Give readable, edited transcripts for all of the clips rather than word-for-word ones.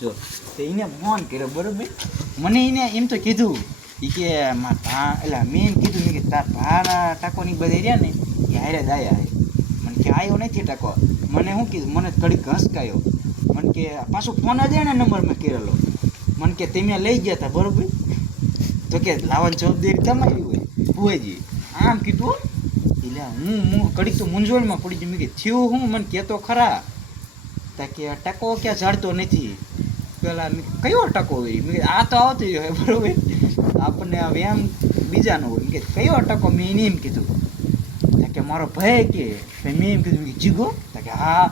જો તે એને ફોન કર્યો બરોબર. મને એને એમ તો કીધું એ કે મારા ભા એટલે મેં એમ કીધું મેં કે તાર ભાના ટાકોની બધા રહ્યા ને એ હારે જ આવ્યા હે. મને કે આવ્યો નથી ટાકો. મને શું કીધું મને ઘડીક ઘસકાયો. મને કે પાછું ફોન જ ને નંબર મેં કરેલો. મને કે તમે લઈ ગયા હતા બરોબર. તો કે લાવવાની જવાબદારી તમારી હોય ભુવાજી આમ કીધું. એટલે હું ઘડીક તો મૂંઝવણમાં પડી ગયું. મેં કે થયું હું મને કહેતો ખરા તા કે ટકો ક્યાં ઝાડતો નથી. પેલા કયો ટકો હોય મેં આ તો આવતો હોય બરોબર. આપણને હવે એમ બીજાનો હોય કે કયો ટકો મેં એને એમ કીધું કે મારો ભાઈ કે મેં એમ કીધું જીગો કે હા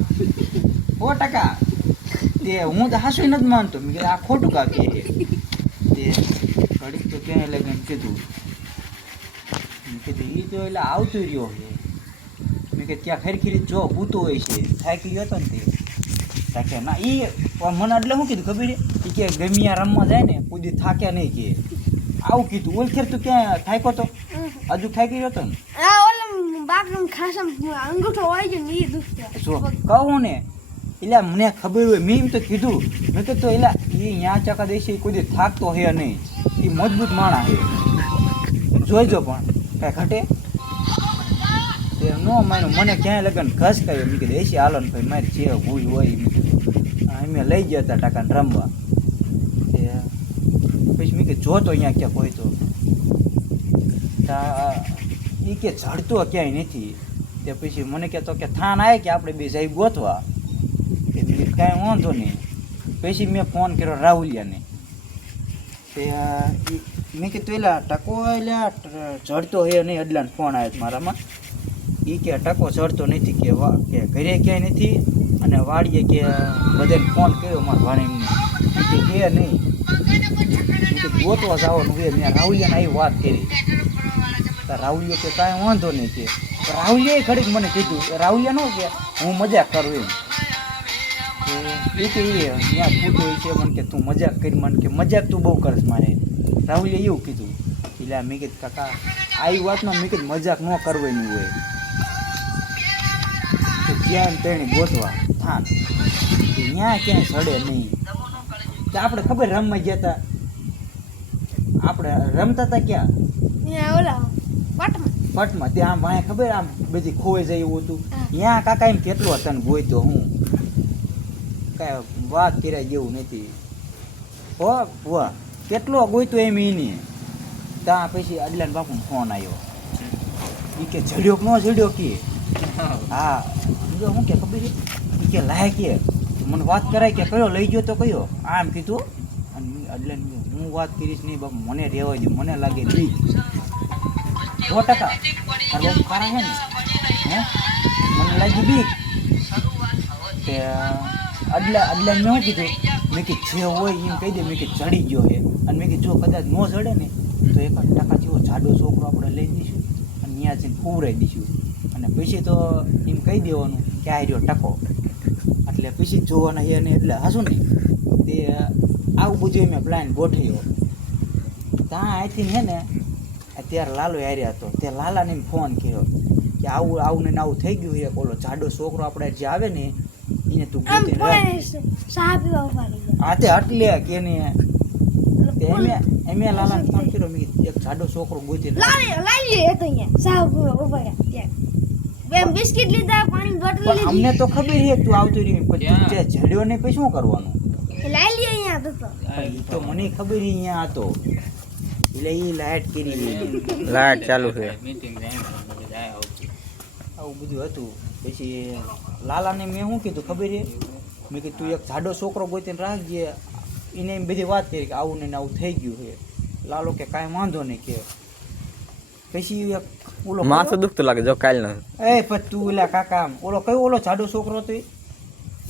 100% તે હું તો હાસું નથી માનતો. મેં કીધું આ ખોટું કાપીએ તે ઘડીક તો ક્યાંય લગન કીધું. મેં કીધું એ તો એટલે આવતું રહ્યો છે. મેં કીધું ત્યાં ખરી જો પૂતું હોય છે થાકી હતો ને તે કે ના એ મને એટલે શું કીધું ખબર એ કે ગમિયા રમવા જાય ને કોઈ દી થાક્યા નહીં કે આવું કીધું. ઓલ ખેર તું ક્યાં થાક્યો તો હજુ થાકી ગયો હતો ને કહું ને એટલે મને ખબર હોય મેં એમ તો કીધું મેં તો એટલે એ ત્યાં ચકા દેશે કોઈ દી થાકતો હે નહીં. એ મજબૂત માણસ છે જોઈજો પણ કાંઈ ઘટે તે ન માન્યું. મને ક્યાંય લગન ઘસ કહ્યું. મેં કીધું એસી હાલો ને ભાઈ મારી જે ભૂલ હોય મેં કીધું અમે લઈ ગયા હતા ટાકાને રમવા. તે પછી મેં કીધું જોતો અહીંયા ક્યાંક હોય તો એ કે ઝડતો ક્યાંય નથી. તે પછી મને કહેતો કે થાન આવે કે આપણે બે સાહેબ ગોતવા. તે મેં કીધું કાંઈ વાંધો નહીં. પછી મેં ફોન કર્યો રાહુલિયાને. તે મેં કીધું એટલે ટકો એટલે ઝડતો હે નહીં અડલાને ફોન આવ્યો મારામાં. એ કે ટકો ચડતો નથી કે ઘરે ક્યાંય નથી અને વાડીએ કે બધાને ફોન કર્યો મારા ભાણીને કે નહીં કે ગોતવા જવાનું હોય. મેં રાહુલિયાને આવી વાત કરી. રાહુલિયો કે કાંઈ વાંધો નહીં કે રાહુલિયાએ ઘડીક મને કીધું રાહુલિયા નો કે હું મજાક કરું એમ. એ કે ત્યાં ફૂટો હોય છે મને કે તું મજાક કરી. મને કે મજાક તું બહુ કરશ મારે. રાહુલિયાએ એવું કીધું. એટલે મેં કીધું કાકા આવી વાતમાં મેં કીધું મજાક ન કરવાની હોય. ત્યાં તેણી ગોતવા થાન ત્યાં ક્યાંય સડે નહીં. તો આપણે ખબર રમવા ગયા હતા આપણે રમતા હતા ક્યાં પટમાં ત્યાં આમ વાંયા ખબર આમ બધી ખોવાઈ જાય એવું હતું. ત્યાં કાકા એમ કેટલો તને ગોઈતો હું કાંઈ વાત કર્યા જેવું નથી. વાહ કેટલો ગોઈતો એમ એની. ત્યાં પછી અડલાન બાપુનો ફોન આવ્યો. એ કે જડ્યો કે ન જડ્યો કે હા જો શું કે ખબર એ કે લાય કે મને વાત કરાય કે કયો લઈ ગયો તો કયો આમ કીધું. અને એટલે હું વાત કરીશ નહીં બાપુ મને રહેવા દે મને લાગે નહીં 100% ખારા છે ને હે મને લાગી બીક. તે અડલા મેં શું કીધું મેં કે જે હોય એમ કહી દે મેં કે ચડી ગયો છે. અને મેં કે જો કદાચ ન ચડે ને તો 1% જેવો જાડો છોકરો આપણે લઈ દઈશું અને ત્યાં જઈને ફૂવરાઈ દઈશું. અને પછી તો એમ કહી દેવાનું કે આ રહ્યો ટકો. એટલે પછી જોવાના એને એટલે હશું ને તે આવું બધું મેં પ્લાન ગોઠવ્યો. ત્યાં અહીંથી હે ને અત્યારે લાલો હાર્યા હતો. તે લાલાને ફોન કર્યો કે આવું ને આવું થઈ ગયું છે. ઓલો જાડો છોકરો આપણે જે આવે ને એને તું હા તે એટલે કે ને એમે લાલાને ફોન કર્યો. મેં એક જાડો છોકરો ગોતી બિસ્કિટ લીધા પાણી બોટલ લીધી. અમને તો ખબર છે તું આવતો રહ્યો પણ તું જડ્યો ને પછી શું કરવાનું લઈ લ્યો અહીંયા તો મને ખબર અહીંયા હતો. એટલે એ લાઈટ કરી લાઈટ ચાલુ છે આવું બધું હતું. પછી લાલાને મેં શું કીધું ખબર છે મેં કીધું તું એક જાડો છોકરો ગોતીને રાખજે. એને એમ બધી વાત કરી કે આવું ને આવું થઈ ગયું છે. લાલો કે કાંઈ વાંધો નહીં કે પછી એક ઓલો માથું દુખતું લાગે જો કાલ ના પણ તું એટલે કાકા ઓલો કયો ઓલો જાડો છોકરો હતો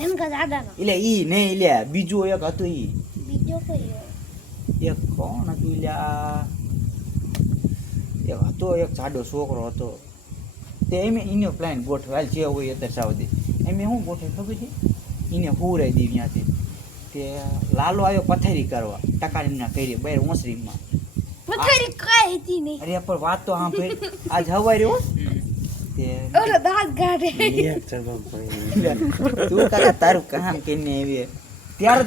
એમ કે દાદા એટલે ઈ નહીં એટલે બીજો એક હતો ઈ બીજો કયો એક કોણ હતું એટલે એક હતો એક જાડો છોકરો હતો. તે એમ એનો પ્લાન ગોઠવાલ જે હોય અત્યારે સાવધી એમ શું ગોઠવે ખબર છે એને હુરાઈ દી ત્યાંથી. તે લાલો આવ્યો પથારી કરવા ટકારીના કરી બહાર ઓસરીમાં પથારી કાઈ હતી નહીં. અરે પણ વાત તો સાંભળી આજ હવાય રહ્યો તે ઓલો દાંત કાઢે તું કાકા તારું કામ કરીને આવી ત્યારે